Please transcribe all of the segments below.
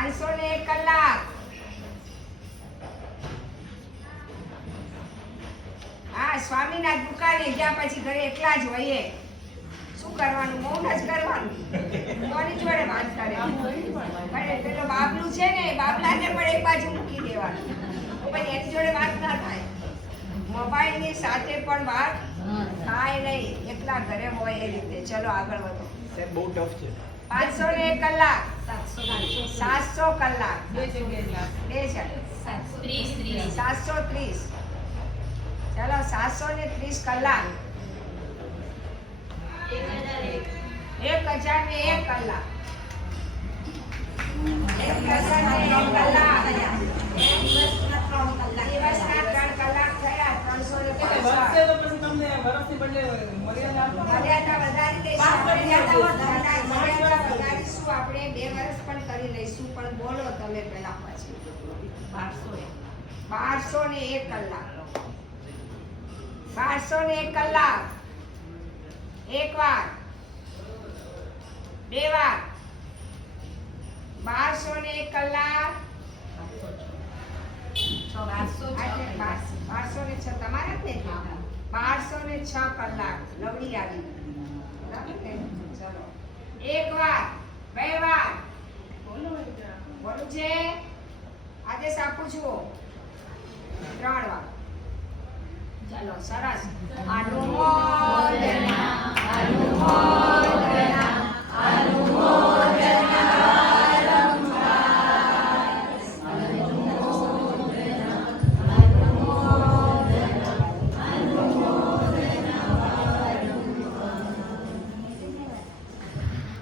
501 કલાક. હા, સ્વામીના દુકાને ગયા પછી ઘરે એકલા જ હોઈએ. શું કરવાનું? મૌન જ કરવાનું. કોની જોડે વાત કરે? પેલો બાબલું છે ને, બાબલાને પણ એક બાજુ મૂકી દેવાનું. પછી એની જોડે વાત ના થાય. મોબાઈલની સાથે પણ વાત થાય નહીં. એકલા ઘરે હોય એ રીતે. ચલો આગળ વધો. બહુ ટફ છે. 501 કલાક. 700 કલાક. 730. ચલો 730 કલાક. 1001 કલાક. 1001 કલાક. દિવસના 3 કલાક થયા. 365. મર્યાદા વધારી દઈશું. મર્યાદા વધારીશું આપણે. 2 વર્ષ પણ કરી લઈશું. પણ બોલો તમે પેલા પછી. 1201 કલાક. 1201 કલાક. એક વાર, 2 વાર. 1201 કલાક. 1206 તમારા જ ને? 1206 કલાક. લવડી આવી. ચલો. એક વાર, 2 વાર. બોલું છે? આદેશ આપું છું. 3 વાર. ચલો સરસ. અનુમોદના અનુમોદના અનુમોદના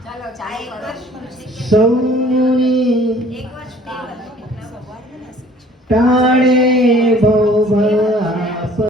ચલો ચાલુ કરો. સૌની એક વર્ષ ટાણે